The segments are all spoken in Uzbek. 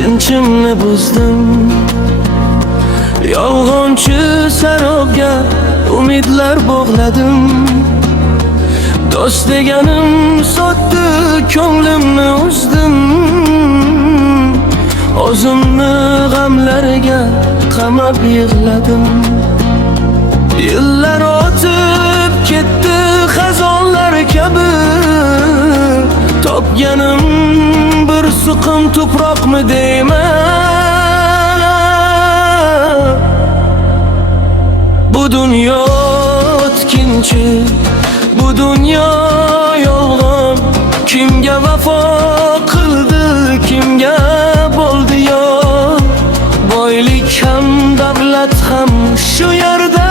tinchimni buzdim. Yolg'onchi sarobga umidlar bog'ladim. Do'st deganim sotdi, ko'nglimni uzdim. O'zimni g'amlarga qamab yig'ladim. Yillar o'tib ketdi xazonlar kabi, topganim bir suqim tuproqmi deyman. Bu dunyo o'tkinchi, bu dunyo yolg'on. Kimga vafo qildi, kimga bo'ldi yor. Boylik ham davlat ham shu yerda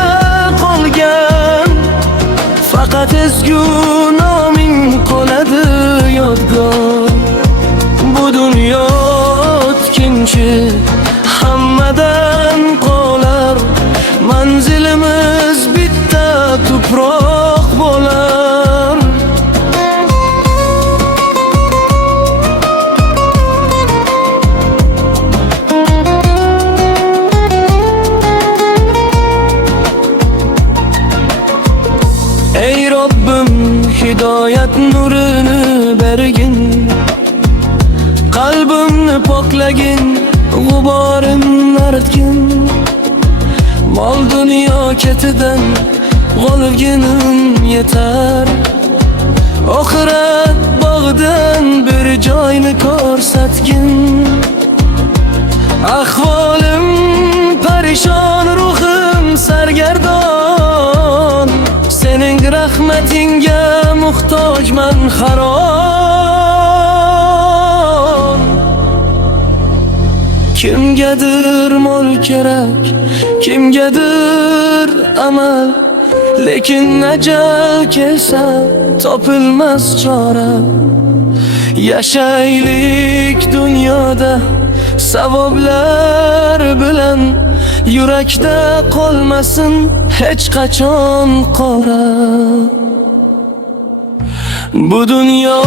qolgan. Faqat ezgu noming qoladi yodgor. Bu dunyo o'tkinchi, hammadan qolar. Manzilimiz bitta tuproq bo'lar. Ey Robbim, hidoyat nurini bergin. Qalbimni poklagin, g'uborimni artgin. Mol dunyo ketidan g'olginim yetar. Oxirat bog'dan bir joyni ko'rsatgin. Ahvolim parishon, ruhim sargardon. Sening rahmatingga muhtojman harom. Kimgadir mol kerak, kimgadir amal. Lekin ajal kelsa topilmas chora. Yashaylik dunyoda savoblar bilan. Yurakda qolmasin hech qachon qora. Bu dunyo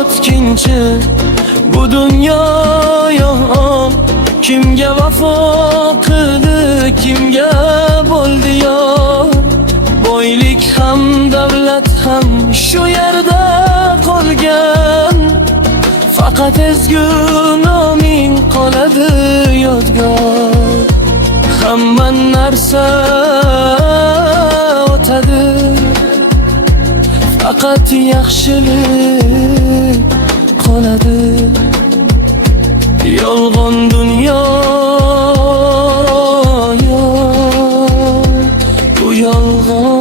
o'tkinchi, bu dunyo yolg'on. Kimga vafo qildi, kimga bo'ldi yor. Boylik ham davlat ham shu yerda qolgan. Faqat ezgu noming qoladi yodgor. Hamma narsa o'tadi, faqat yaxshilik qoladi. Yolg'on dunyo, bu yolg'on.